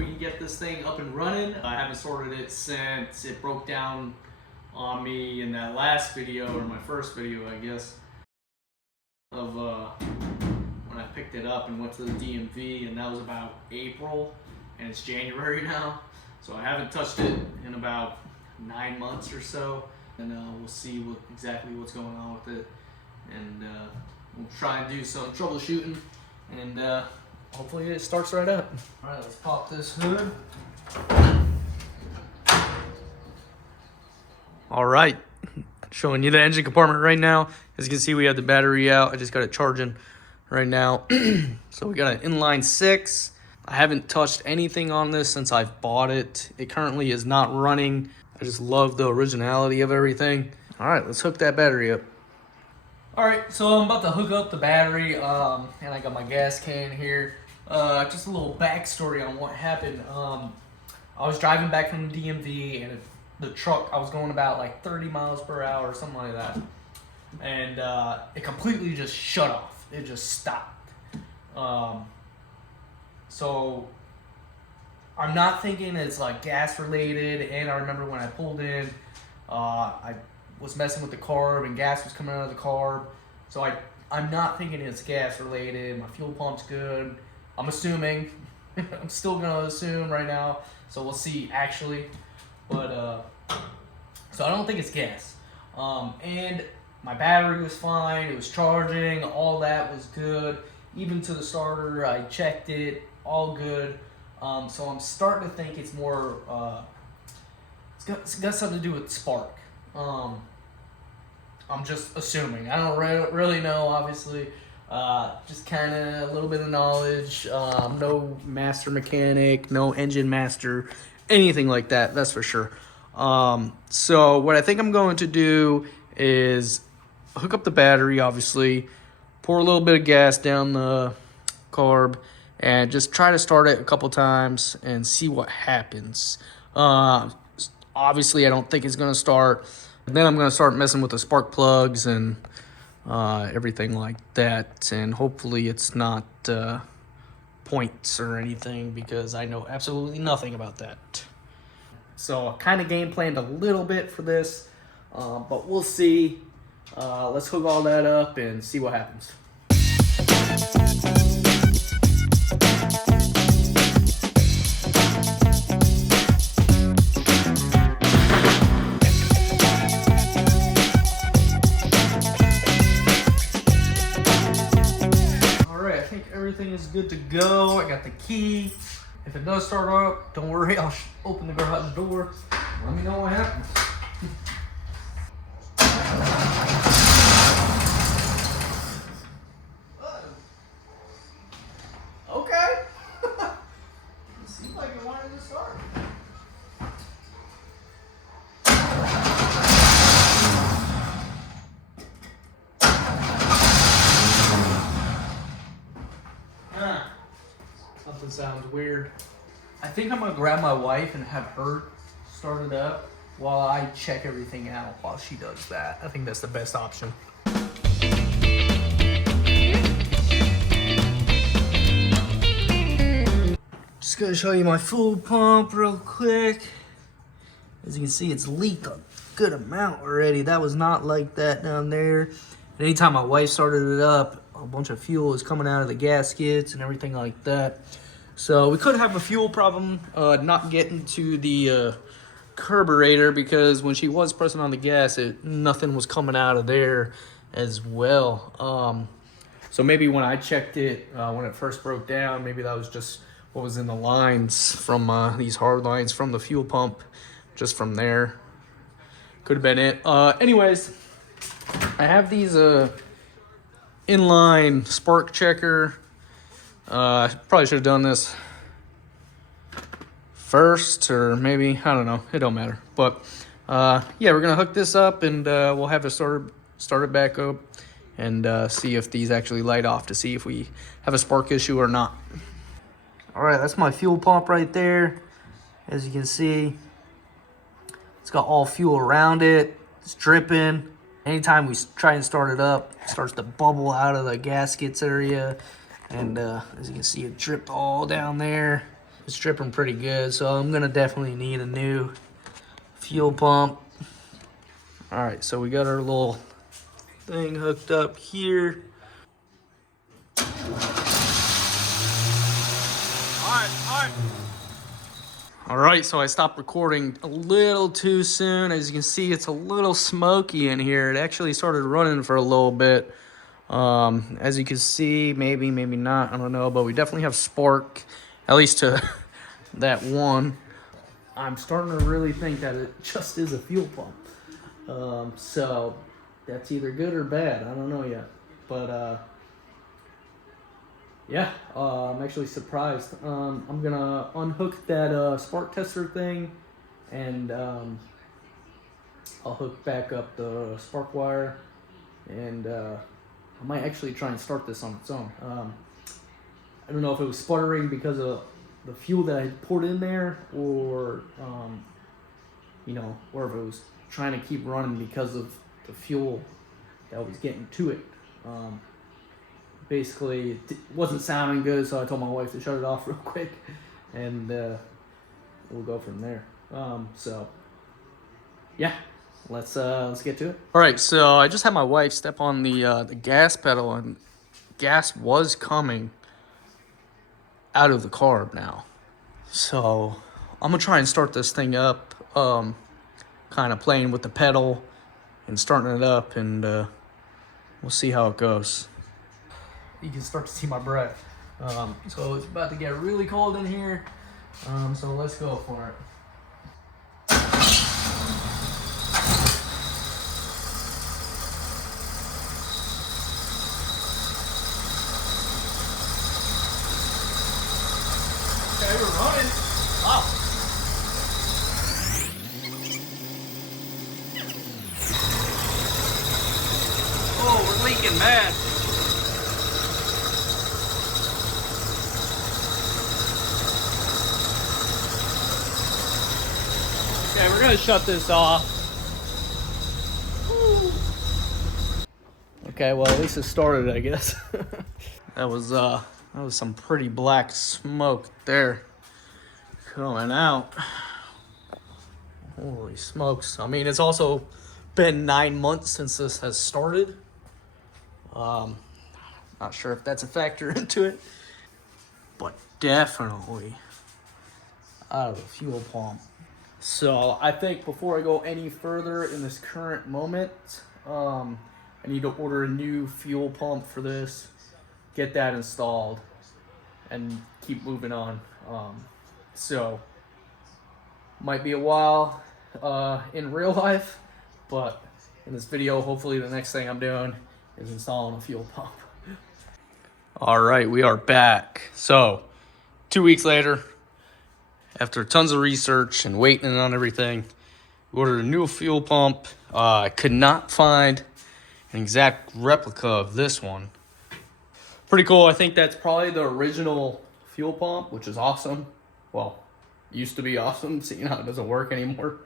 we can get this thing up and running. I haven't sorted it since it broke down on me in that last video, or my first video, I guess, of when I picked it up and went to the DMV, and that was about April, and it's January now, so I haven't touched it in about 9 months or so, and we'll see exactly what's going on with it, and we'll try and do some troubleshooting, and hopefully it starts right up. All right, let's pop this hood. All right, showing you the engine compartment right now. As you can see, we have the battery out. I just got it charging right now. So we got an inline 6. I haven't touched anything on this since I've bought it. It currently is not running. I just love the originality of everything. All right, let's hook that battery up. All right, so I'm about to hook up the battery, and I got my gas can here. Just a little backstory on what happened. I was driving back from the DMV, and the truck, I was going about like 30 miles per hour or something like that. And it completely just shut off. It just stopped. So I'm not thinking it's like gas related. And I remember when I pulled in, I was messing with the carb and gas was coming out of the carb. So I'm not thinking it's gas related. My fuel pump's good. I'm assuming. I'm still gonna assume right now. So we'll see actually. But so I don't think it's gas. And my battery was fine. It was charging. All that was good. Even to the starter, I checked it. All good. So I'm starting to think it's more. It's got something to do with spark. I'm just assuming. I don't really know, obviously. Just kind of a little bit of knowledge. No master mechanic, no engine master, anything like that. That's for sure. So what I think I'm going to do is hook up the battery, obviously, pour a little bit of gas down the carb, and just try to start it a couple times and see what happens. Obviously, I don't think it's going to start. And then I'm going to start messing with the spark plugs and everything like that. And hopefully it's not points or anything, because I know absolutely nothing about that. So I kind of game planned a little bit for this, but we'll see. Let's hook all that up and see what happens. Everything is good to go. I got the key. If it does start up, don't worry, I'll open the garage door. Let me know what happens. Okay. It seems like it wanted to start. Something sounds weird. I think I'm gonna grab my wife and have her start it up while I check everything out while she does that. I think that's the best option. Just gonna show you my fuel pump real quick. As you can see, it's leaked a good amount already. That was not like that down there. And anytime my wife started it up, a bunch of fuel is coming out of the gaskets and everything like that. So we could have a fuel problem not getting to the carburetor, because when she was pressing on the gas, nothing was coming out of there as well. So maybe when I checked it, when it first broke down, maybe that was just what was in the lines from these hard lines from the fuel pump, just from there. Could have been it. Anyways, I have these inline spark checker. Probably should have done this first, or maybe, I don't know, it don't matter. But yeah, we're gonna hook this up, and we'll have it start it back up, and see if these actually light off, to see if we have a spark issue or not. All right, that's my fuel pump right there. As you can see, it's got all fuel around it. It's dripping. Anytime we try and start it up, it starts to bubble out of the gaskets area. And as you can see, it dripped all down there. It's dripping pretty good, so I'm gonna definitely need a new fuel pump. All right, so we got our little thing hooked up here. All right, so I stopped recording a little too soon. As you can see, it's a little smoky in here. It actually started running for a little bit. As you can see, maybe not, I don't know, but we definitely have spark, at least to that one. I'm starting to really think that it just is a fuel pump. So that's either good or bad. I don't know yet, but yeah, I'm actually surprised. I'm gonna unhook that spark tester thing, and I'll hook back up the spark wire, and I might actually try and start this on its own. I don't know if it was sputtering because of the fuel that I had poured in there, or you know, or if it was trying to keep running because of the fuel that was getting to it. Basically, it wasn't sounding good, so I told my wife to shut it off real quick, and we'll go from there. So yeah, let's get to it. All right, so I just had my wife step on the gas pedal, and gas was coming out of the carb now. So I'm gonna try and start this thing up, kind of playing with the pedal and starting it up, and we'll see how it goes. You can start to see my breath. So it's about to get really cold in here. So let's go for it. Okay, we're running. Wow. Oh, we're leaking bad. Okay, we're gonna shut this off. Okay, well, at least it started, I guess. That was some pretty black smoke there coming out. Holy smokes. I mean, it's also been 9 months since this has started. Not sure if that's a factor into it, but definitely out of the fuel pump. So I think before I go any further in this current moment, I need to order a new fuel pump for this, get that installed, and keep moving on. So might be a while in real life, but in this video, hopefully the next thing I'm doing is installing a fuel pump. All right, we are back. So 2 weeks later, after tons of research and waiting on everything, we ordered a new fuel pump. I could not find an exact replica of this one. Pretty cool. I think that's probably the original fuel pump, which is awesome. Well, used to be awesome, seeing how it doesn't work anymore.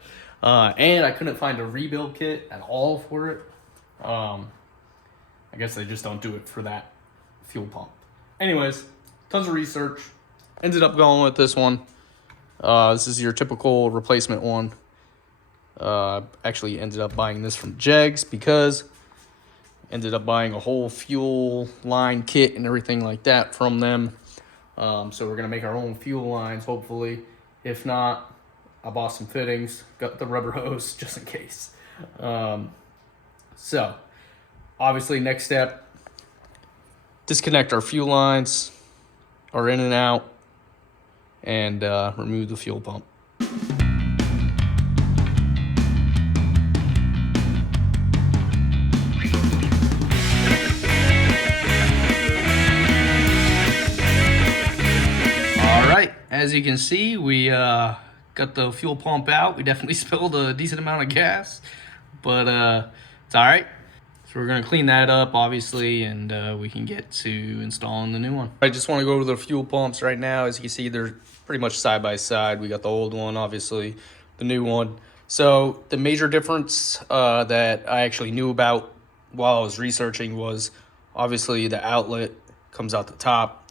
And I couldn't find a rebuild kit at all for it. I guess they just don't do it for that fuel pump. Anyways, tons of research. Ended up going with this one. This is your typical replacement one. Actually ended up buying this from Jegs because ended up buying a whole fuel line kit and everything like that from them. So we're gonna make our own fuel lines, hopefully. If not, I bought some fittings, got the rubber hose just in case. So obviously next step, disconnect our fuel lines, our in and out, and remove the fuel pump. All right, as you can see, we got the fuel pump out. We definitely spilled a decent amount of gas, but it's all right. So we're gonna clean that up, obviously, and we can get to installing the new one. I just wanna go over the fuel pumps right now. As you can see, they're pretty much side by side. We got the old one, obviously, the new one. So the major difference that I actually knew about while I was researching was obviously the outlet comes out the top.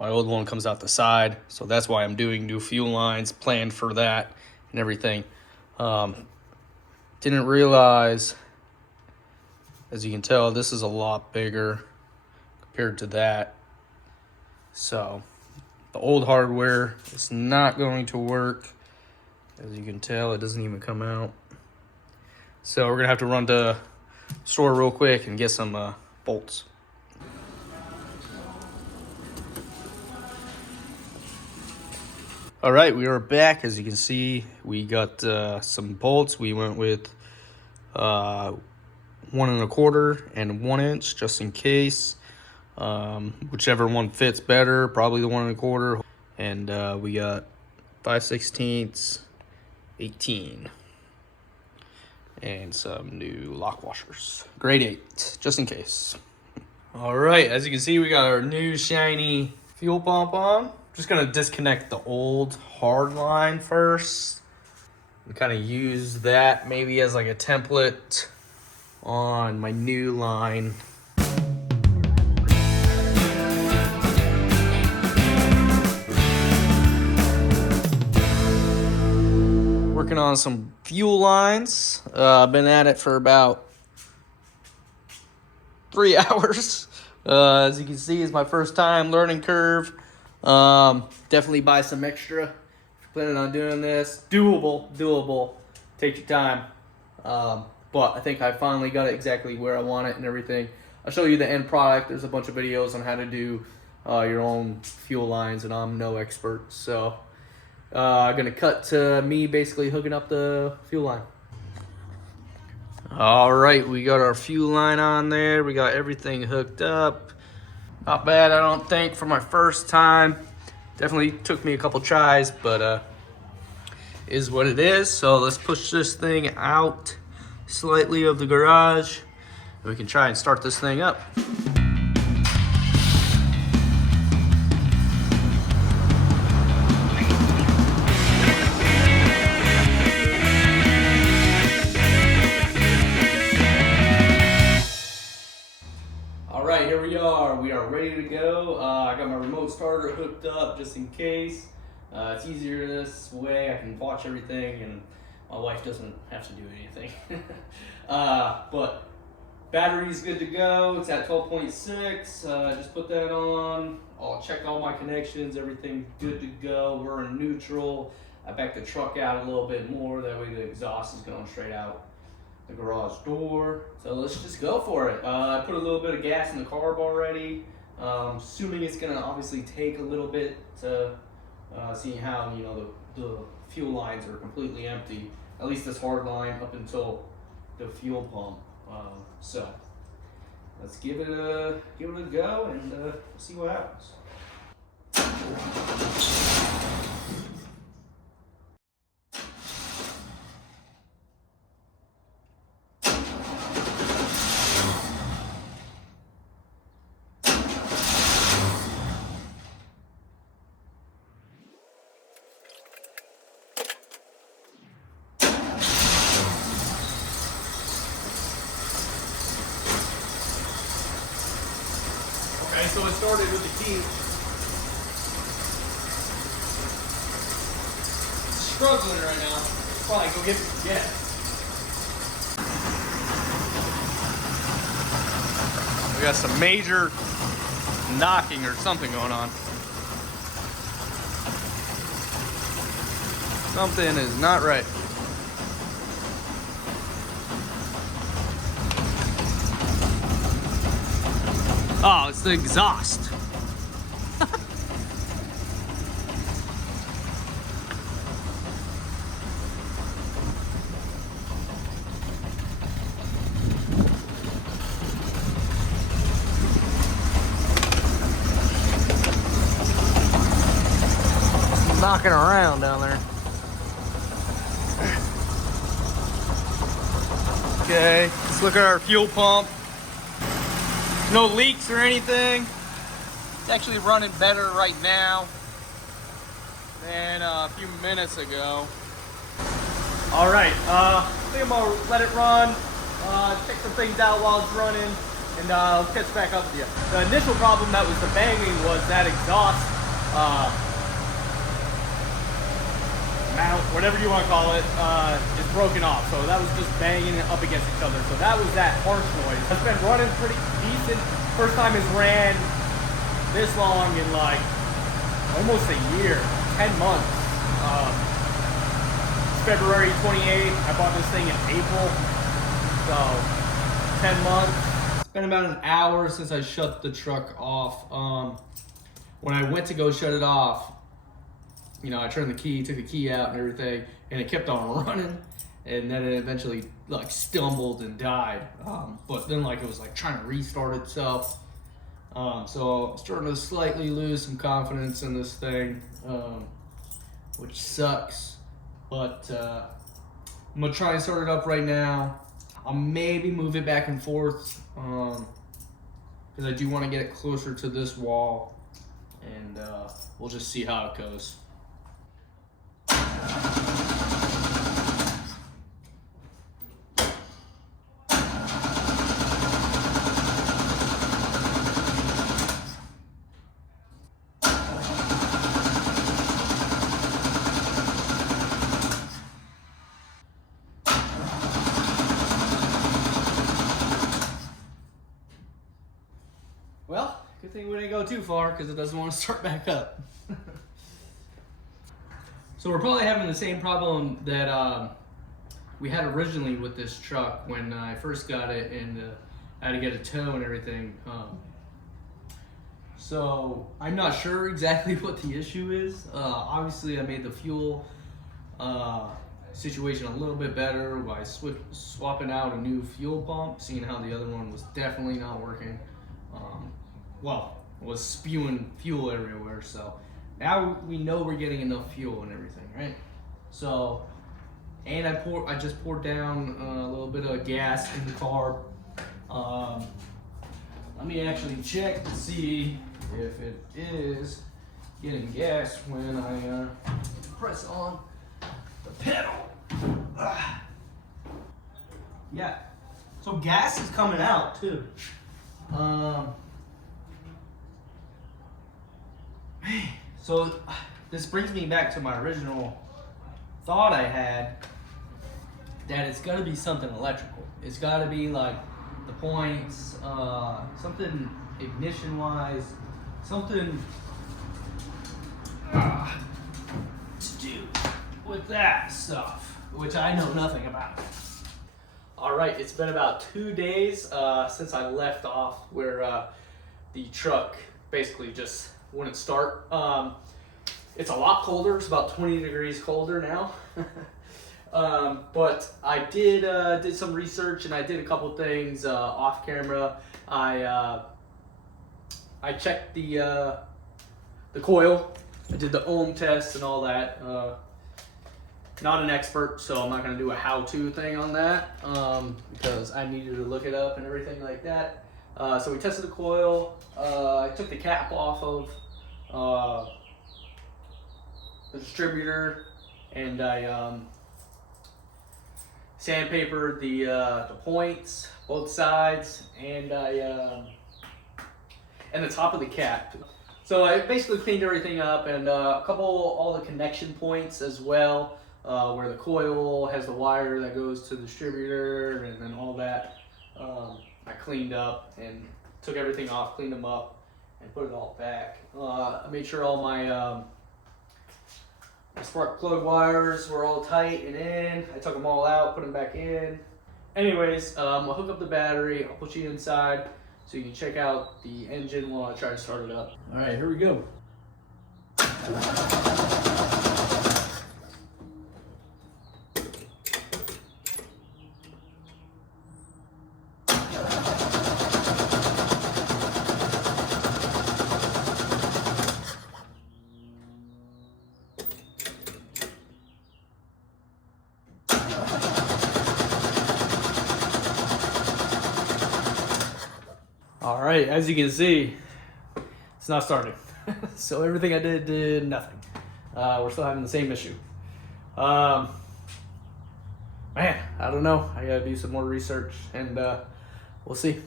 My old one comes out the side, so that's why I'm doing new fuel lines, planned for that and everything. Didn't realize, as you can tell, this is a lot bigger compared to that. So the old hardware is not going to work. As you can tell, it doesn't even come out. So we're gonna have to run to the store real quick and get some bolts. All right, we are back. As you can see, we got some bolts. We went with 1 1/4 and 1 inch, just in case. Whichever one fits better, probably the 1 1/4. And we got 5/16, 18, and some new lock washers. Grade 8, just in case. All right, as you can see, we got our new shiny fuel pump on. Just gonna disconnect the old hard line first and kind of use that maybe as like a template on my new line. Working on some fuel lines. I've been at it for about 3 hours. As you can see, it's my first time, learning curve. Definitely buy some extra if you're planning on doing this. Doable. Take your time. But I think I finally got it exactly where I want it and everything. I'll show you the end product. There's a bunch of videos on how to do your own fuel lines, and I'm no expert. So I'm gonna cut to me basically hooking up the fuel line. All right, we got our fuel line on there. We got everything hooked up. Not bad, I don't think, for my first time. Definitely took me a couple tries, but is what it is. So let's push this thing out slightly of the garage, and we can try and start this thing up. Here we are. We are ready to go. I got my remote starter hooked up just in case. It's easier this way. I can watch everything, and my wife doesn't have to do anything. But battery's good to go. It's at 12.6. Just put that on. I'll check all my connections. Everything's good to go. We're in neutral. I backed the truck out a little bit more. That way the exhaust is going straight out the garage door. So let's just go for it. I put a little bit of gas in the carb already. Assuming it's gonna obviously take a little bit to see how, you know, the fuel lines are completely empty. At least this hard line up until the fuel pump. So let's give it a go and see what happens. Okay, so it started with the key. It's struggling right now. Fine, go get some gas. We got some major knocking or something going on. Something is not right. Oh, it's the exhaust. Knocking around down there. Okay, let's look at our fuel pump. No leaks or anything. It's actually running better right now than a few minutes ago. All right, I think I'm gonna let it run, check some things out while it's running, and I'll catch back up with you. The initial problem that was the banging was that exhaust mount, whatever you want to call it, is broken off. So that was just banging it up against each other. So that was that harsh noise. It's been running pretty decent. First time it's ran this long in like almost a year, 10 months. It's February 28th. I bought this thing in April. So 10 months. It's been about an hour since I shut the truck off. When I went to go shut it off, you know, I turned the key, took the key out and everything, and it kept on running, and then it eventually like stumbled and died. But then like it was like trying to restart itself. So I'm starting to slightly lose some confidence in this thing, which sucks. But I'm gonna try and start it up right now. I'll maybe move it back and forth because I do want to get it closer to this wall, and we'll just see how it goes. Well, good thing we didn't go too far because it doesn't want to start back up. So we're probably having the same problem that we had originally with this truck when I first got it, and I had to get a tow and everything. So I'm not sure exactly what the issue is. Obviously I made the fuel situation a little bit better by swapping out a new fuel pump, seeing how the other one was definitely not working. Well, was spewing fuel everywhere, so now we know we're getting enough fuel and everything, right? So, and I just poured down a little bit of gas in the carb. Let me actually check to see if it is getting gas when I press on the pedal. Yeah, so gas is coming out too. So this brings me back to my original thought I had, that it's got to be something electrical. It's got to be like the points, something ignition wise, something to do with that stuff, which I know nothing about. All right, it's been about 2 days since I left off where the truck basically just wouldn't start. It's a lot colder. It's about 20 degrees colder now. But I did some research, and I did a couple things off camera. I checked the coil. I did the ohm test and all that. Not an expert, so I'm not going to do a how-to thing on that because I needed to look it up and everything like that. So we tested the coil. I took the cap off of the distributor, and I sandpapered the points, both sides, and and the top of the cap. So I basically cleaned everything up, and all the connection points as well, where the coil has the wire that goes to the distributor, and then all that. I cleaned up and took everything off, cleaned them up, and put it all back. I made sure all my spark plug wires were all tight and in. I took them all out, put them back in. Anyways, I'll hook up the battery. I'll put you inside so you can check out the engine while I try to start it up. All right, here we go. All right, as you can see, it's not starting. So everything I did nothing. We're still having the same issue. Man, I don't know. I gotta do some more research, and we'll see.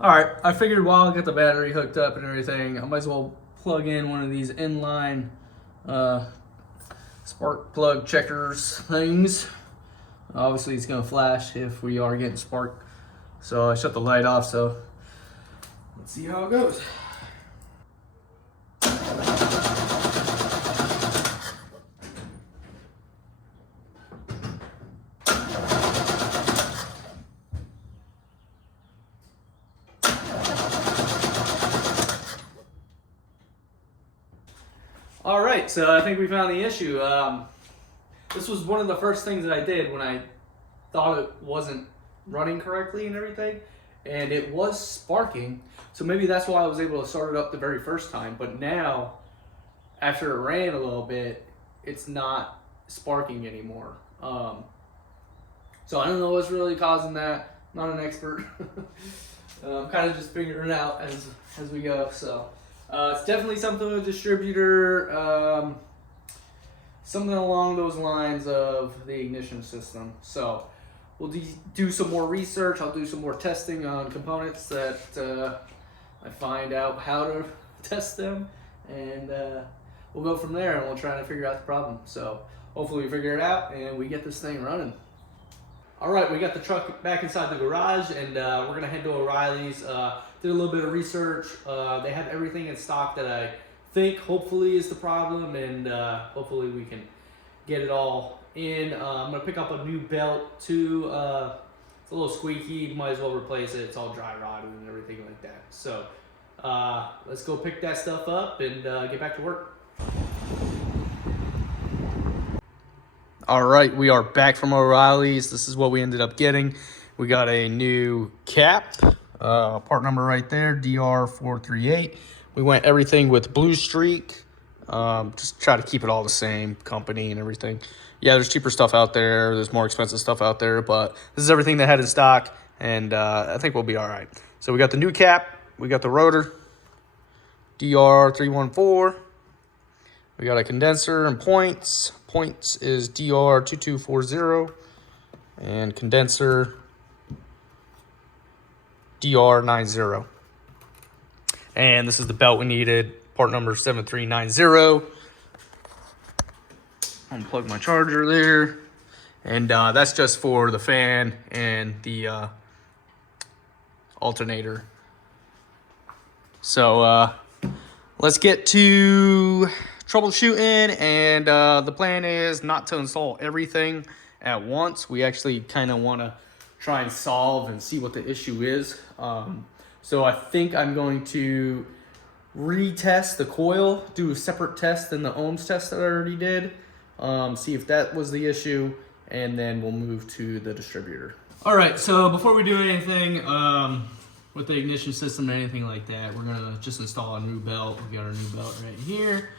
All right, I figured while I get the battery hooked up and everything, I might as well plug in one of these inline spark plug checkers things. Obviously it's gonna flash if we are getting spark. So I shut the light off, so let's see how it goes. All right, so I think we found the issue. This was one of the first things that I did when I thought it wasn't running correctly and everything, and it was sparking. So maybe that's why I was able to start it up the very first time. But now, after it ran a little bit, it's not sparking anymore. So I don't know what's really causing that. I'm not an expert. I'm kind of just figuring it out as we go. So it's definitely something with a distributor. Something along those lines of the ignition system. So we'll do some more research. I'll do some more testing on components that I find out how to test them, and we'll go from there, and we'll try to figure out the problem. So hopefully we figure it out and we get this thing running. All right, we got the truck back inside the garage, and we're gonna head to O'Reilly's. Did a little bit of research. They have everything in stock that I think hopefully is the problem, and hopefully we can get it all in. I'm gonna pick up a new belt too. It's a little squeaky, might as well replace it. It's all dry rotted and everything like that. So let's go pick that stuff up and get back to work. All right, we are back from O'Reilly's. This is what we ended up getting. We got a new cap, part number right there, DR438. We went everything with Blue Streak. Just try to keep it all the same company and everything. Yeah, there's cheaper stuff out there. There's more expensive stuff out there, but this is everything they had in stock, and I think we'll be all right. So we got the new cap. We got the rotor, DR314. We got a condenser and points. Points is DR2240, and condenser DR90. And this is the belt we needed, part number 7390. Unplug my charger there. And that's just for the fan and the alternator. So let's get to troubleshooting, and the plan is not to install everything at once. We actually kind of want to try and solve and see what the issue is. So I think I'm going to retest the coil, do a separate test than the ohms test that I already did, see if that was the issue, and then we'll move to the distributor. All right, so before we do anything with the ignition system or anything like that, we're gonna just install a new belt. We got our new belt right here.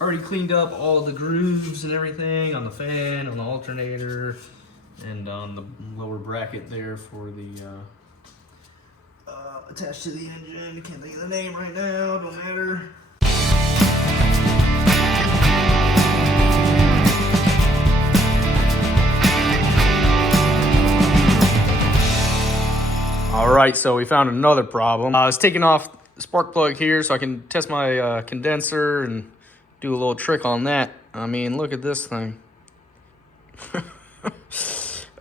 Already cleaned up all the grooves and everything on the fan, on the alternator, and on the lower bracket there for the attached to the engine. Can't think of the name right now, don't matter. All right, so we found another problem. I was taking off the spark plug here so I can test my condenser and do a little trick on that. I mean, look at this thing.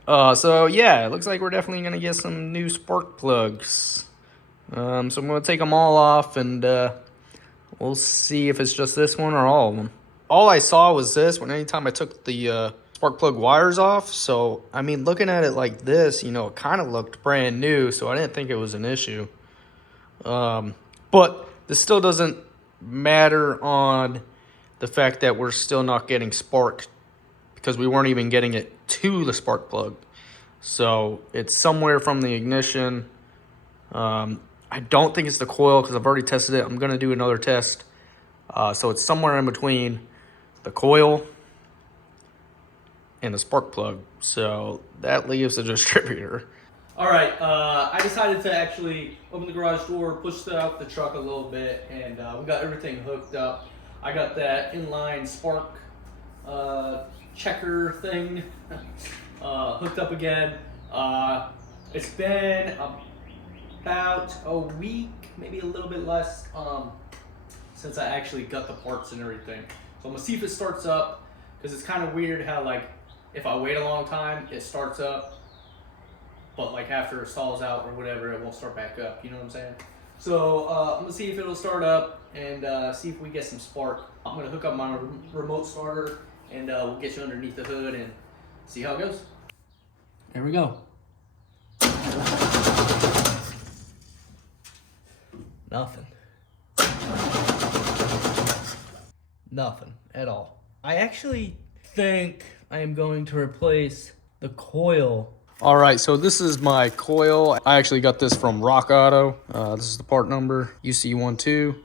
So yeah, it looks like we're definitely gonna get some new spark plugs. So I'm gonna take them all off, and we'll see if it's just this one or all of them. All I saw was this when anytime I took the spark plug wires off. So I mean, looking at it like this, you know, it kind of looked brand new, so I didn't think it was an issue. But this still doesn't matter on the fact that we're still not getting spark, because we weren't even getting it to the spark plug. So it's somewhere from the ignition. I don't think it's the coil because I've already tested it. I'm going to do another test. So it's somewhere in between the coil and the spark plug. So that leaves the distributor. All right, I decided to actually open the garage door, push out the truck a little bit, and we got everything hooked up. I got that inline spark checker thing hooked up again. It's been about a week, maybe a little bit less, since I actually got the parts and everything. So I'm gonna see if it starts up, because it's kind of weird how like if I wait a long time, it starts up, but like after it stalls out or whatever, it won't start back up. You know what I'm saying? So I'm gonna see if it'll start up and see if we get some spark. I'm gonna hook up my remote starter and we'll get you underneath the hood and see how it goes. There we go. Nothing. Nothing at all. I actually think I am going to replace the coil. All right, so this is my coil. I actually got this from Rock Auto. This is the part number, UC12.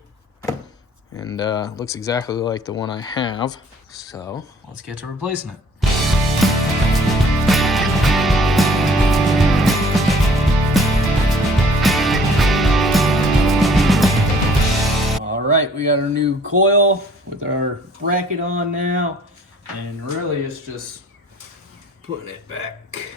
And looks exactly like the one I have. So let's get to replacing it. All right, we got our new coil with our bracket on now. And really it's just putting it back.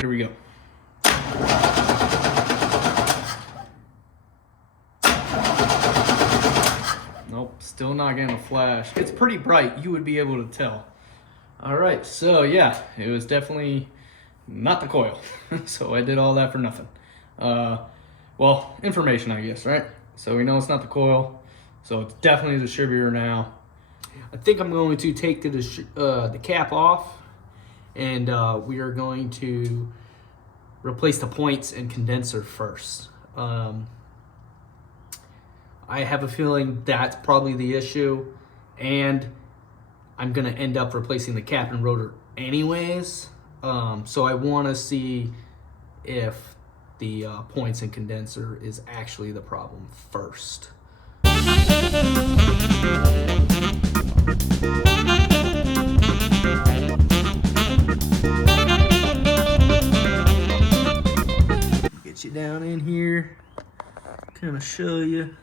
Here we go. Nope, still not getting a flash. It's pretty bright, you would be able to tell. All right, so yeah, it was definitely not the coil. So I did all that for nothing. Well, information, I guess, right? So we know it's not the coil, so it's definitely the distributor now. I think I'm going to take the cap off, and we are going to replace the points and condenser first. I have a feeling that's probably the issue, and I'm gonna end up replacing the cap and rotor anyways. So I wanna see if the points and condenser is actually the problem first. Get you down in here, kind of show you.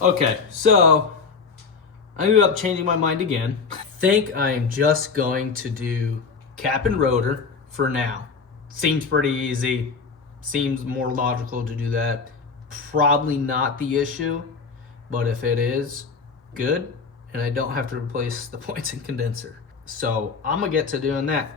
Okay, so I ended up changing my mind again. I think I am just going to do cap and rotor for now. Seems pretty easy. Seems more logical to do that. Probably not the issue, but if it is, good. And I don't have to replace the points and condenser. So I'm gonna get to doing that.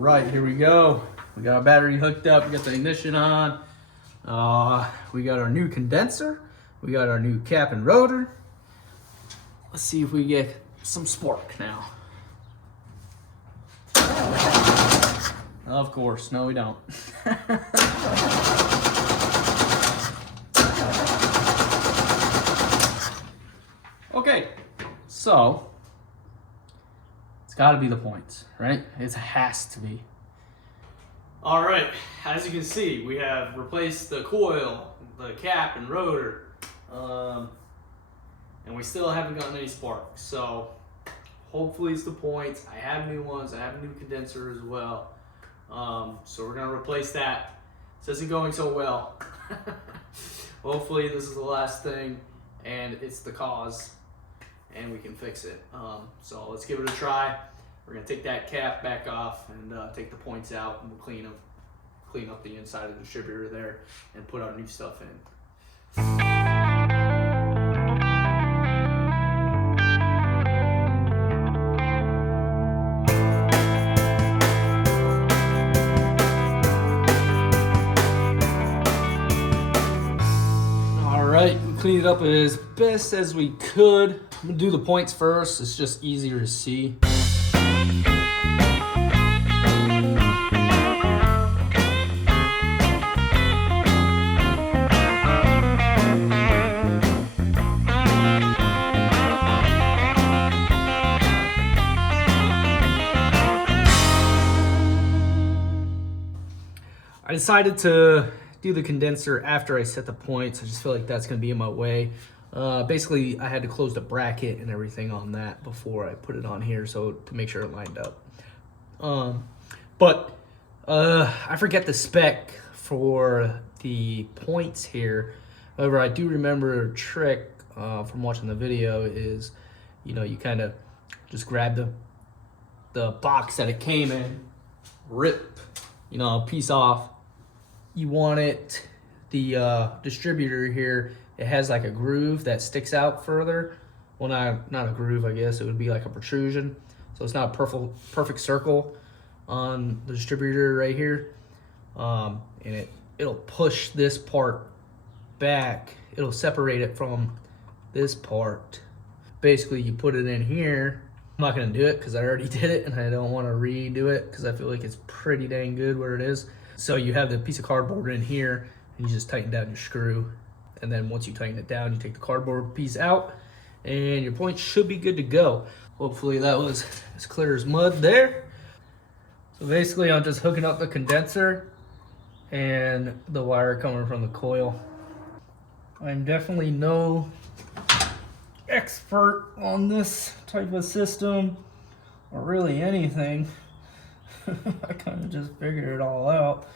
Right, here we go. We got our battery hooked up, we got the ignition on. We got our new condenser. We got our new cap and rotor. Let's see if we get some spark now. Of course, no we don't. Okay, so it's got to be the points, right? It has to be. All right, as you can see, we have replaced the coil, the cap and rotor, and we still haven't gotten any spark. So hopefully it's the points. I have new ones. I have a new condenser as well. So we're gonna replace that. This isn't going so well. Hopefully this is the last thing and it's the cause and we can fix it. So let's give it a try. We're gonna take that cap back off and take the points out, and we'll clean up the inside of the distributor there and put our new stuff in. All right, we cleaned it up as best as we could. I'm gonna do the points first. It's just easier to see. I decided to do the condenser after I set the points. I just feel like that's going to be in my way. Basically, I had to close the bracket and everything on that before I put it on here, so to make sure it lined up. But I forget the spec for the points here. However, I do remember a trick from watching the video is, you know, you kind of just grab the box that it came in, rip, you know, a piece off. You want it, the distributor here, it has like a groove that sticks out further. Well, not a groove, I guess. It would be like a protrusion. So it's not a perfect circle on the distributor right here. And it'll push this part back. It'll separate it from this part. Basically, you put it in here. I'm not gonna do it because I already did it and I don't want to redo it because I feel like it's pretty dang good where it is. So you have the piece of cardboard in here and you just tighten down your screw. And then once you tighten it down, you take the cardboard piece out and your point should be good to go. Hopefully that was as clear as mud there. So basically I'm just hooking up the condenser and the wire coming from the coil. I'm definitely no expert on this type of system or really anything. I kind of just figured it all out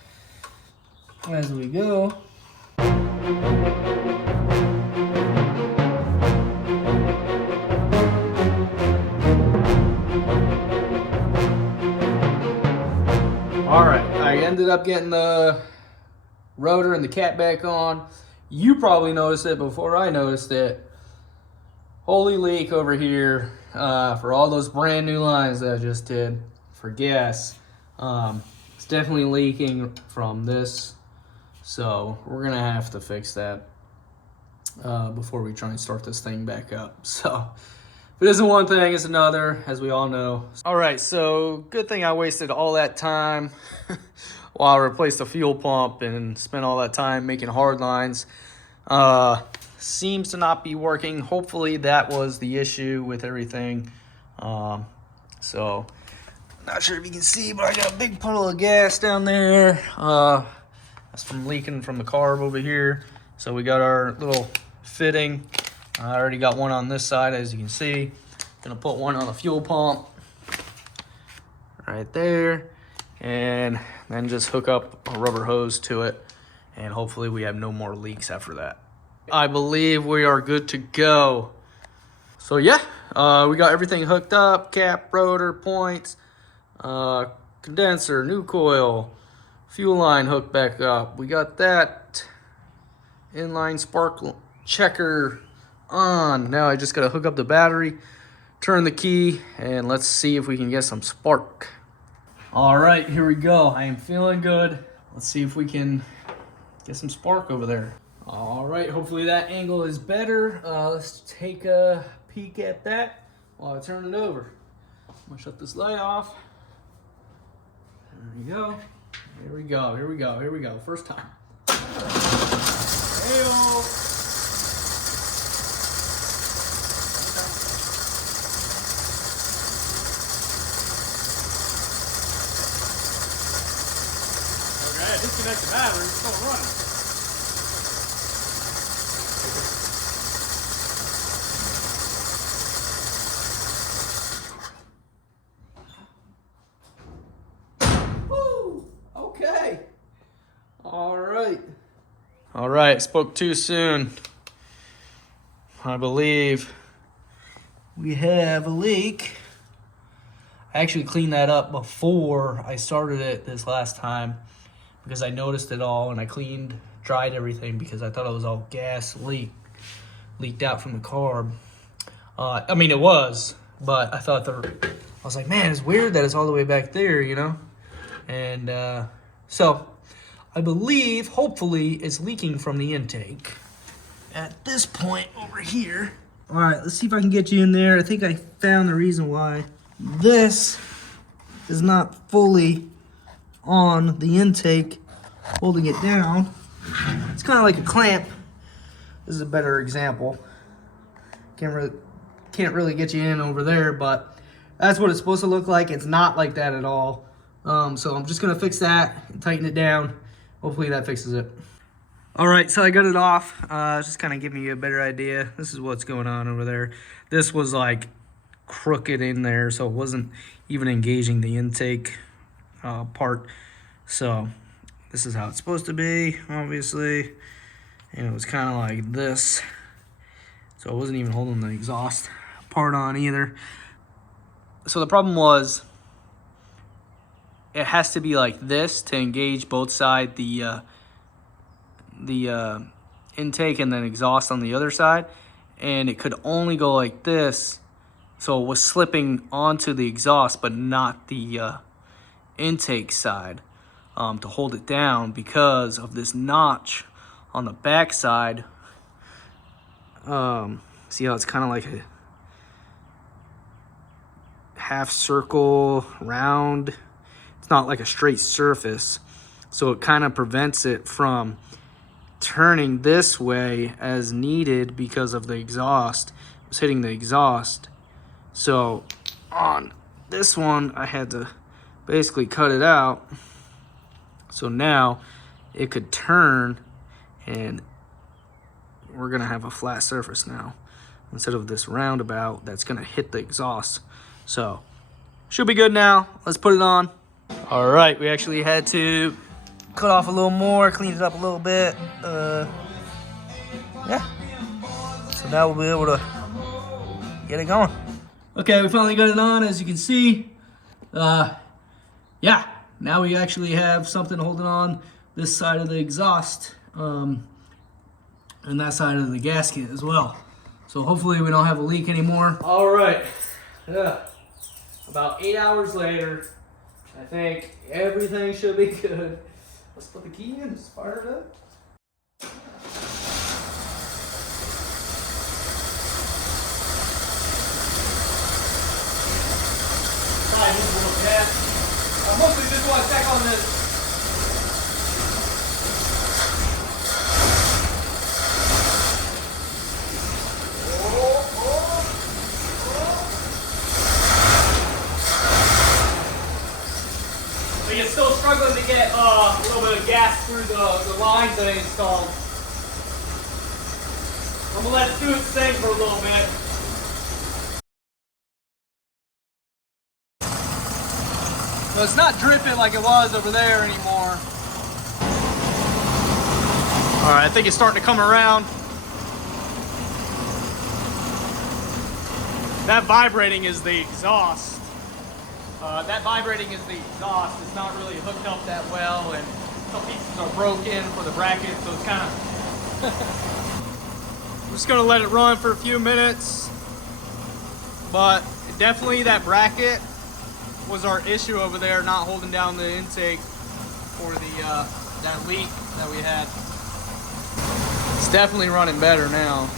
as we go. All right, I ended up getting the rotor and the cat back on. You probably noticed it before I noticed it. Holy leak over here for all those brand new lines that I just did for gas. It's definitely leaking from this, so we're gonna have to fix that before we try and start this thing back up. So if it isn't one thing, it's another, as we all know. All right, so good thing I wasted all that time while I replaced the fuel pump and spent all that time making hard lines. Seems to not be working. Hopefully that was the issue with everything. So not sure if you can see, but I got a big puddle of gas down there. That's from leaking from the carb over here. So we got our little fitting. I already got one on this side, as you can see. Gonna put one on the fuel pump right there, and then just hook up a rubber hose to it, and hopefully we have no more leaks after that. I believe we are good to go. So yeah, we got everything hooked up: cap, rotor, points, condenser, new coil, fuel line hooked back up. We got that inline spark checker on. Now I just gotta hook up the battery, turn the key, and let's see if we can get some spark. All right, here we go. I am feeling good. Let's see if we can get some spark over there. All right, hopefully that angle is better. Let's take a peek at that while I turn it over. I'm gonna shut this light off. There we go. Here we go, here we go, here we go. First time. Hey-o. Disconnect the battery, it's still running. Woo! Okay. All right, spoke too soon. I believe we have a leak. I actually cleaned that up before I started it this last time, because I noticed it all and I dried everything because I thought it was all gas leaked out from the carb. I mean, it was, but I thought I was like, man, it's weird that it's all the way back there, you know? And so I believe, hopefully, it's leaking from the intake at this point over here. All right, let's see if I can get you in there. I think I found the reason why this is not fully on the intake, holding it down. It's kind of like a clamp. This is a better example. Can't really get you in over there, but that's what it's supposed to look like. It's not like that at all. So I'm just gonna fix that and tighten it down, hopefully that fixes it. All right, so I got it off. Just kind of giving you a better idea. This is what's going on over there. This was like crooked in there, so it wasn't even engaging the intake part. So this is how it's supposed to be, obviously. And it was kind of like this. So I wasn't even holding the exhaust part on either. So the problem was, it has to be like this to engage both sides, the intake and then exhaust on the other side, and it could only go like this, so it was slipping onto the exhaust but not the intake side to hold it down because of this notch on the back side. See how it's kind of like a half circle round. It's not like a straight surface, so it kind of prevents it from turning this way as needed because of the exhaust. It was hitting the exhaust. So on this one, I had to basically cut it out. So now it could turn and we're gonna have a flat surface now instead of this roundabout that's gonna hit the exhaust. So should be good now. Let's put it on. All right, we actually had to cut off a little more, clean it up a little bit. Yeah. So now we'll be able to get it going. Okay, we finally got it on, as you can see. Yeah, now we actually have something holding on this side of the exhaust and that side of the gasket as well. So hopefully we don't have a leak anymore. All right. About 8 hours later, I think everything should be good. Let's put the key in, just fire it up. Probably needs a little gas. I mostly just want to check on this. It's still struggling to get a little bit of gas through the lines that I installed. I'm gonna let it do its thing for a little bit. So it's not dripping like it was over there anymore. All right, I think it's starting to come around. That vibrating is the exhaust. That vibrating is the exhaust. It's not really hooked up that well, and some pieces are broken for the bracket, so it's kind of... I'm just gonna let it run for a few minutes, but definitely that bracket was our issue over there, not holding down the intake for the that leak that we had. It's definitely running better now.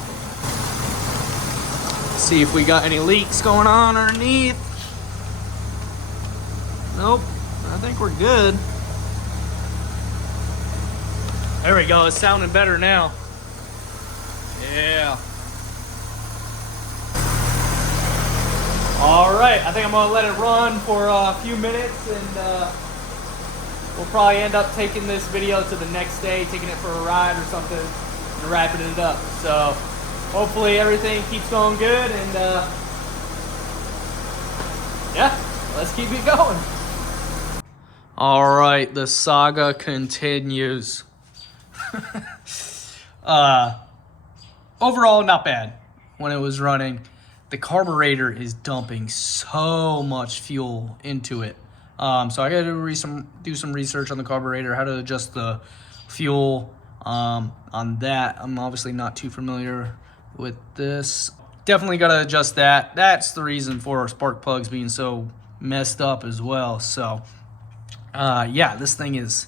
Let's see if we got any leaks going on underneath. Nope, I think we're good. There we go, it's sounding better now. Yeah. All right, I think I'm gonna let it run for a few minutes, and we'll probably end up taking this video to the next day, taking it for a ride or something, and wrapping it up. So hopefully everything keeps going good, and yeah, let's keep it going. All right, the saga continues. Overall, not bad when it was running. The carburetor is dumping so much fuel into it. So I got to do some research on the carburetor, how to adjust the fuel on that. I'm obviously not too familiar with this. Definitely got to adjust that. That's the reason for our spark plugs being so messed up as well. So yeah, this thing is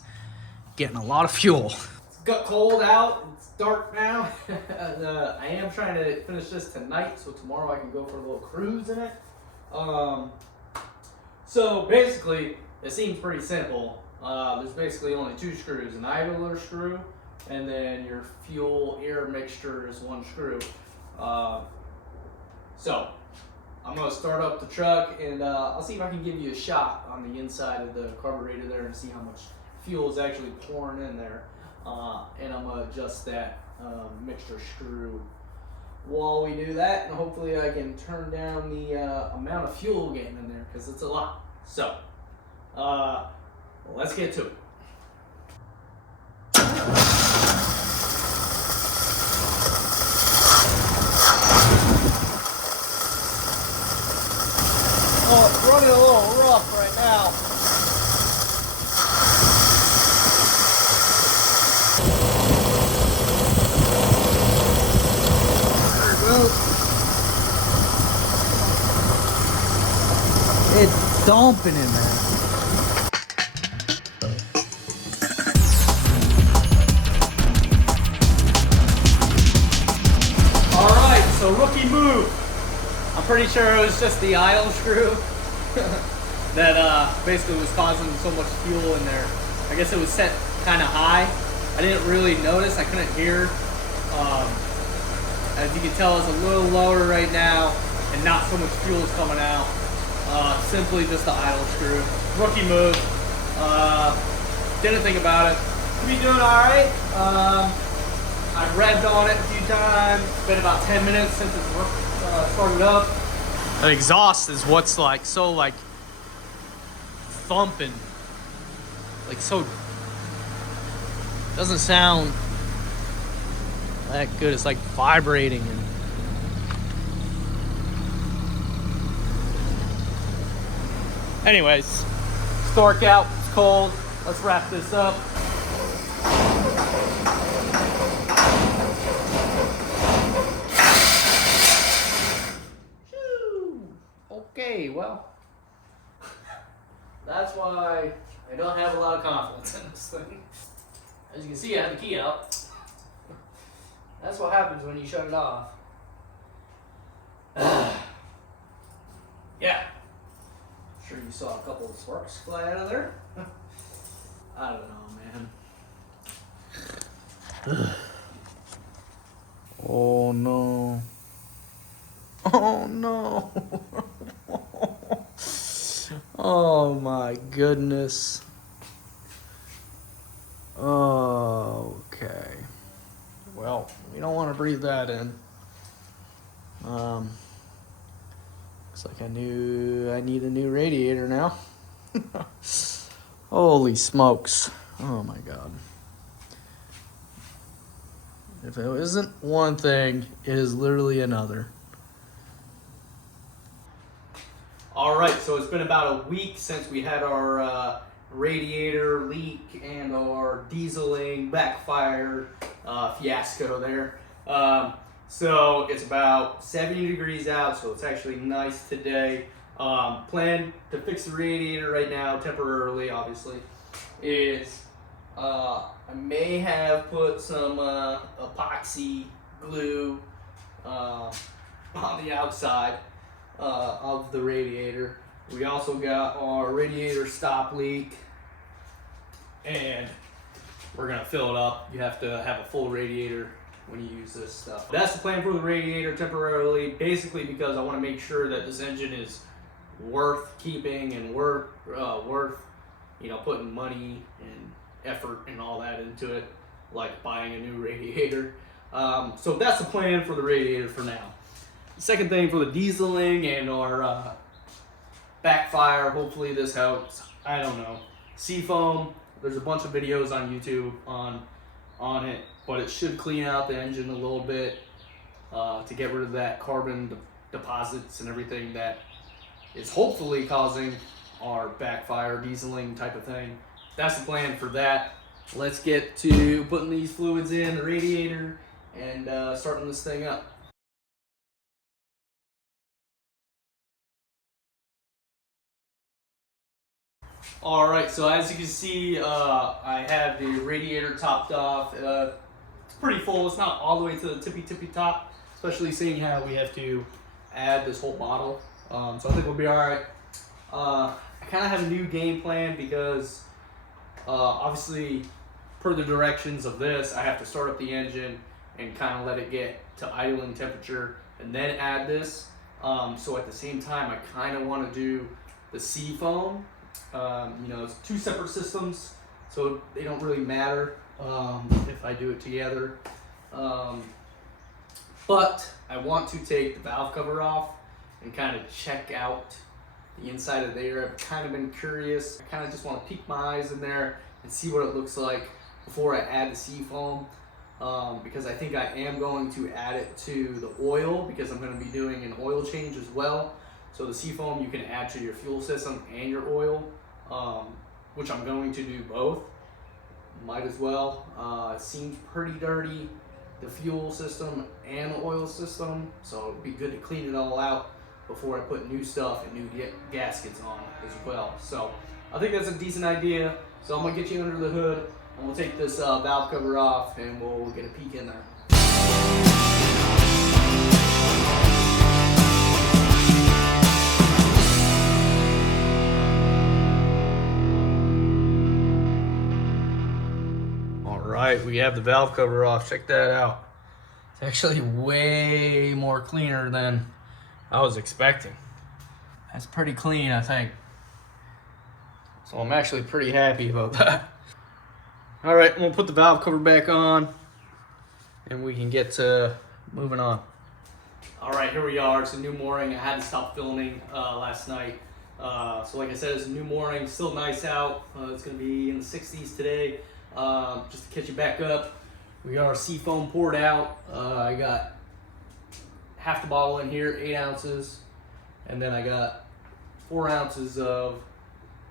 getting a lot of fuel. It's got cold out. It's dark now. I am trying to finish this tonight, so tomorrow I can go for a little cruise in it. So basically, it seems pretty simple. There's basically only two screws, an idler screw, and then your fuel air mixture is one screw. So I'm gonna start up the truck, and I'll see if I can give you a shot on the inside of the carburetor there and see how much fuel is actually pouring in there. And I'm gonna adjust that mixture screw while we do that, and hopefully I can turn down the amount of fuel getting in there, because it's a lot. So let's get to it. Oh, it's running a little rough right now. It's dumping in there. All right, so rookie move. I'm pretty sure it was just the idle screw that basically was causing so much fuel in there. I guess it was set kind of high. I didn't really notice. I couldn't hear. As you can tell, it's a little lower right now, and not so much fuel is coming out. Simply just the idle screw. Rookie move. Didn't think about it. Could be doing all right. I've revved on it a few times. It's been about 10 minutes since it's started up. The exhaust is what's like so like thumping, like so. Doesn't sound that good. It's like vibrating. And anyways, it's dark out, it's cold. Let's wrap this up. Okay, well, that's why I don't have a lot of confidence in this thing. As you can see, I have the key out. That's what happens when you shut it off. Yeah. I'm sure you saw a couple of sparks fly out of there. I don't know, man. Oh no. Oh no. Oh my goodness. Okay. Well, we don't want to breathe that in. Looks like I need a new radiator now. Holy smokes. Oh my God. If it isn't one thing, it is literally another. All right, so it's been about a week since we had our radiator leak and our dieseling backfire fiasco there. So it's about 70 degrees out, so it's actually nice today. Plan to fix the radiator right now, temporarily, obviously, is I may have put some epoxy glue on the outside of the radiator. We also got our radiator stop leak, and we're gonna fill it up. You have to have a full radiator when you use this stuff. That's the plan for the radiator temporarily, basically because I want to make sure that this engine is worth keeping and worth putting money and effort and all that into it, like buying a new radiator. So that's the plan for the radiator for now. The second thing for the dieseling and our backfire, hopefully this helps. I don't know. Seafoam, there's a bunch of videos on YouTube on it, but it should clean out the engine a little bit to get rid of that carbon deposits and everything that is hopefully causing our backfire, dieseling type of thing. That's the plan for that. Let's get to putting these fluids in the radiator and starting this thing up. All right, so as you can see, I have the radiator topped off. It's pretty full. It's not all the way to the tippy top, especially seeing how we have to add this whole bottle. So I think we'll be all right. I kind of have a new game plan because obviously per the directions of this, I have to start up the engine and kind of let it get to idling temperature and then add this. So at the same time, I kind of want to do the seafoam. It's two separate systems. so they don't really matter if I do it together. But I want to take the valve cover off and kind of check out the inside of there. I've kind of been curious. I kind of just want to peek my eyes in there and see what it looks like before I add the seafoam, because I think I am going to add it to the oil, because I'm going to be doing an oil change as well. So the seafoam you can add to your fuel system and your oil, which I'm going to do both. Might as well. It seems pretty dirty, the fuel system and the oil system, so it'd be good to clean it all out before I put new stuff and new gaskets on as well. So I think that's a decent idea. So I'm gonna get you under the hood, and we'll take this valve cover off and we'll get a peek in there. All right, we have the valve cover off. Check that out. It's actually way more cleaner than I was expecting. That's pretty clean, I think. So I'm actually pretty happy about that. All right, I'm gonna put the valve cover back on and we can get to moving on. All right, here we are. It's a new morning. I had to stop filming last night. So like I said, it's a new morning, still nice out. It's gonna be in the 60s today. Just to catch you back up, we got our seafoam poured out. I got half the bottle in here, 8 ounces, and then I got 4 ounces of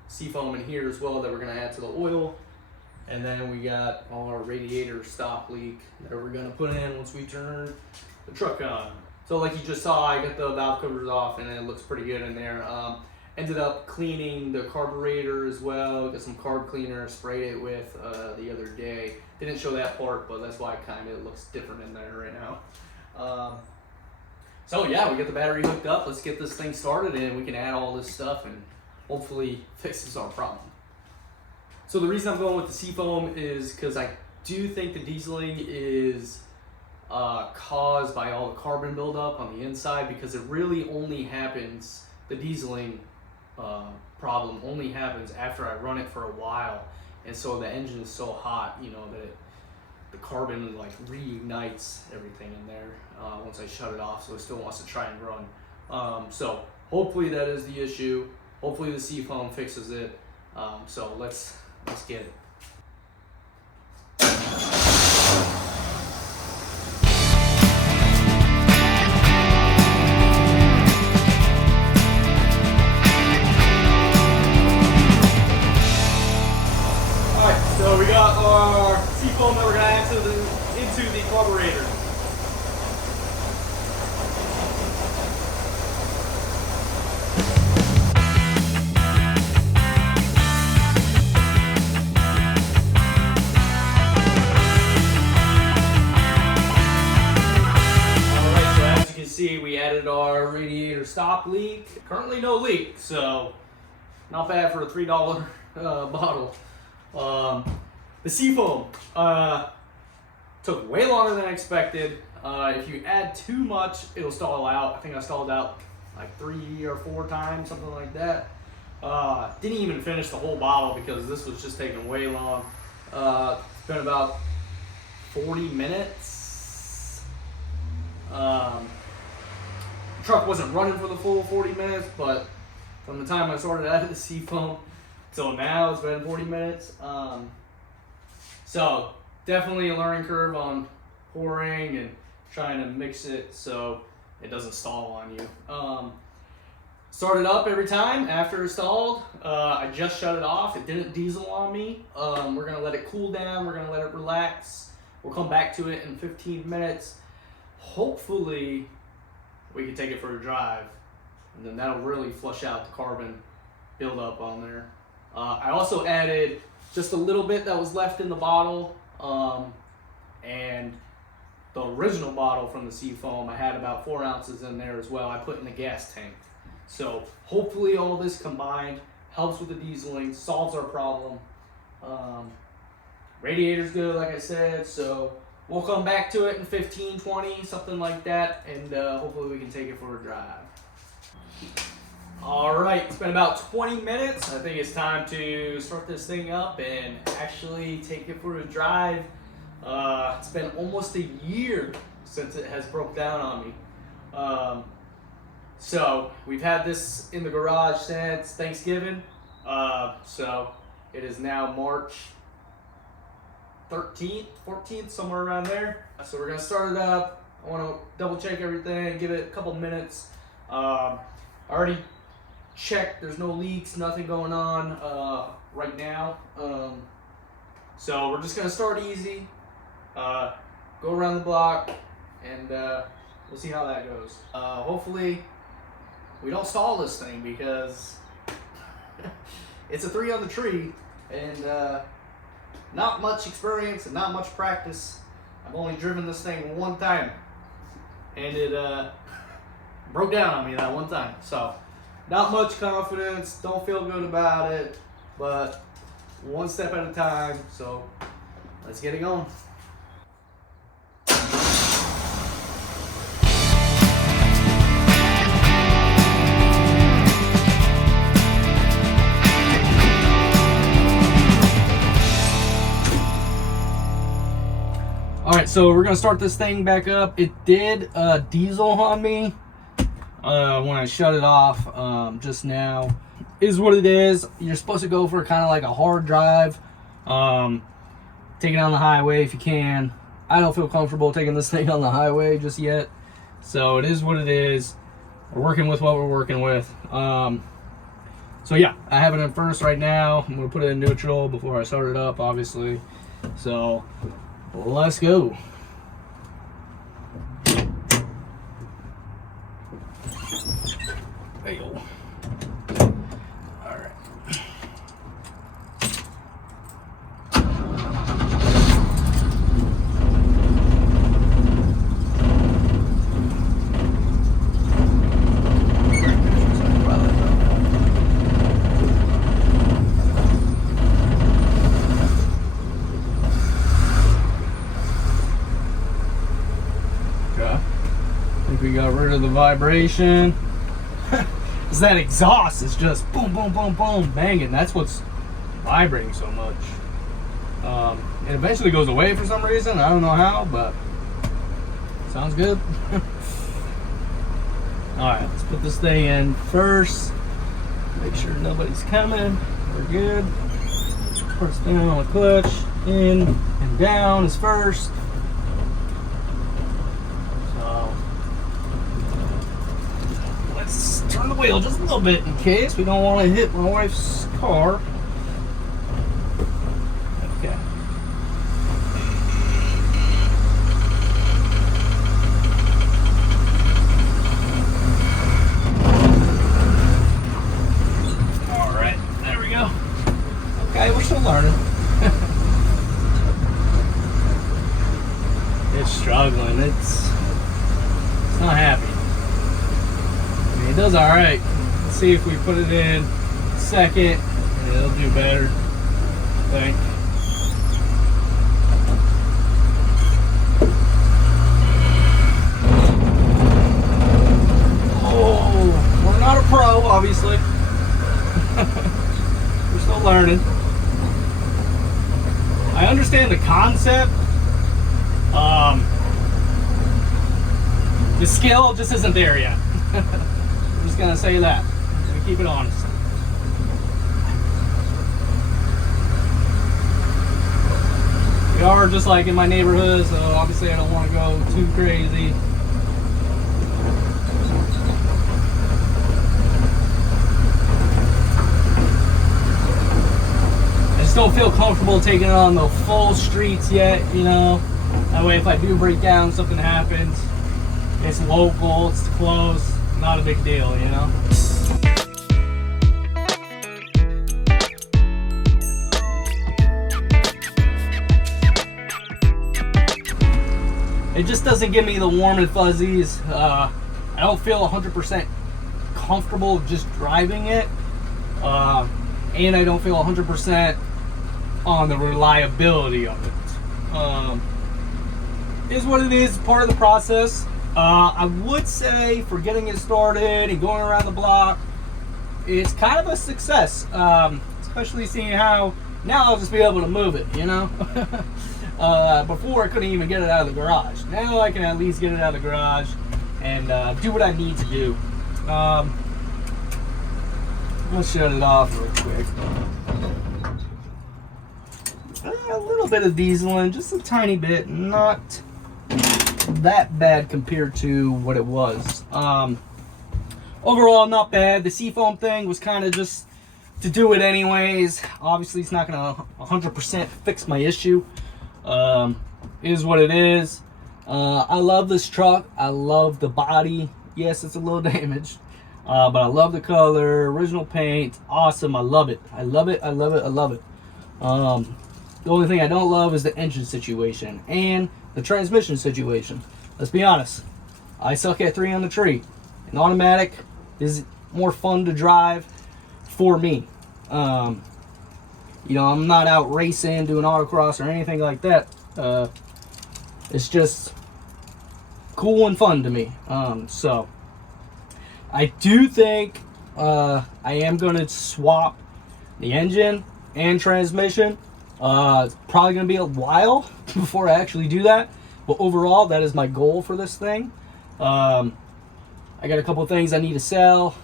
seafoam in here as well that we're gonna add to the oil. And then we got our radiator stop leak that we're gonna put in once we turn the truck on. So like you just saw, I got the valve covers off and it looks pretty good in there. Ended up cleaning the carburetor as well, got some carb cleaner, sprayed it with the other day. Didn't show that part, but that's why it kind of looks different in there right now. So yeah, we got the battery hooked up. Let's get this thing started and we can add all this stuff and hopefully fixes our problem. So the reason I'm going with the seafoam is because I do think the dieseling is caused by all the carbon buildup on the inside, because it really only happens, the dieseling problem only happens after I run it for a while, and so the engine is so hot, you know, that the carbon like reignites everything in there once I shut it off, so it still wants to try and run. So hopefully that is the issue. Hopefully the seafoam fixes it. So let's get it. So we got our seafoam that we're gonna add into the carburetor. Alright, so as you can see, we added our radiator stop leak. Currently no leak, so not bad for a $3 bottle. The seafoam took way longer than I expected. If you add too much, it'll stall out. I think I stalled out like 3 or 4 times, something like that. Didn't even finish the whole bottle because this was just taking way long. It's been about 40 minutes. The truck wasn't running for the full 40 minutes, but from the time I started adding the seafoam till now, it's been 40 minutes. So definitely a learning curve on pouring and trying to mix it so it doesn't stall on you. Start it up every time after it's stalled. I just shut it off. It didn't diesel on me. We're gonna let it cool down. We're gonna let it relax. We'll come back to it in 15 minutes. Hopefully we can take it for a drive, and then that'll really flush out the carbon buildup on there. I also added just a little bit that was left in the bottle, and the original bottle from the seafoam, I had about 4 ounces in there as well. I put in the gas tank. So hopefully all this combined helps with the dieseling, solves our problem. Radiator's good, like I said, so we'll come back to it in 15, 20, something like that, and hopefully we can take it for a drive. All right, it's been about 20 minutes. I think it's time to start this thing up and actually take it for a drive. It's been almost a year since it has broke down on me. So we've had this in the garage since Thanksgiving. So it is now March 13th, 14th, somewhere around there. So we're gonna start it up. I want to double check everything, give it a couple minutes. I already checked, there's no leaks, nothing going on right now. So we're just gonna start easy, go around the block, and we'll see how that goes. Hopefully we don't stall this thing, because it's a 3 on the tree, and not much experience and not much practice. I've only driven this thing one time, and it broke down on me that one time. So not much confidence, don't feel good about it, but one step at a time. So let's get it going. All right, so we're gonna start this thing back up. It did diesel on me when I shut it off just now. Is what it is. You're supposed to go for kind of like a hard drive, take it on the highway if you can. I don't feel comfortable taking this thing on the highway just yet, so it is what it is. We're working with what we're working with. So yeah, I have it in first right now. I'm gonna put it in neutral before I start it up, obviously. So let's go. There you go. All right. We got rid of the vibration. Because that exhaust is just boom, boom, boom, boom, banging. That's what's vibrating so much. It eventually goes away for some reason. I don't know how, but sounds good. Alright, let's put this thing in first. Make sure nobody's coming. We're good. Press down on the clutch. In and down is first. Turn the wheel just a little bit in case we don't want to hit my wife's car. Okay. All right, there we go. Okay, we're still learning. It's struggling. It's not happy. It does all right. Let's see if we put it in second, it'll do better, I think. Oh, we're not a pro, obviously. We're still learning. I understand the concept. The skill just isn't there yet. I'm just gonna say that. I'm gonna keep it honest. We are just like in my neighborhood, so obviously I don't want to go too crazy. I just don't feel comfortable taking it on the full streets yet, you know. That way if I do break down, something happens, it's local, it's close. Not a big deal, you know? It just doesn't give me the warm and fuzzies. I don't feel 100% comfortable just driving it. And I don't feel 100% on the reliability of it. Is what it is, part of the process. I would say for getting it started and going around the block, it's kind of a success, especially seeing how now I'll just be able to move it, you know. Before I couldn't even get it out of the garage. Now I can at least get it out of the garage and do what I need to do. Let's shut it off real quick. A little bit of diesel in, just a tiny bit, not that bad compared to what it was. Overall, not bad. The seafoam thing was kind of just to do it anyways. Obviously, it's not going to 100% fix my issue. Is what it is. I love this truck. I love the body. Yes, it's a little damaged. But I love the color, original paint, awesome. I love it. I love it. I love it. I love it. The only thing I don't love is the engine situation and the transmission situation. Let's be honest. I suck at 3 on the tree. An automatic is more fun to drive for me. You know, I'm not out racing, doing autocross or anything like that. It's just cool and fun to me. So I do think I am going to swap the engine and transmission. It's probably going to be a while before I actually do that. But overall, that is my goal for this thing. I got a couple of things I need to sell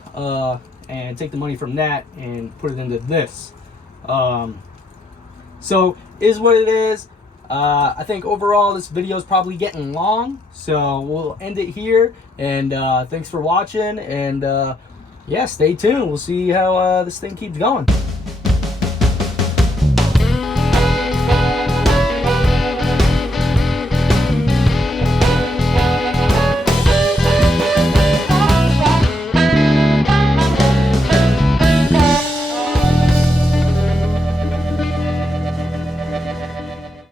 and take the money from that and put it into this. So is what it is. I think overall this video is probably getting long, so we'll end it here. And thanks for watching, and yeah, stay tuned. We'll see how this thing keeps going.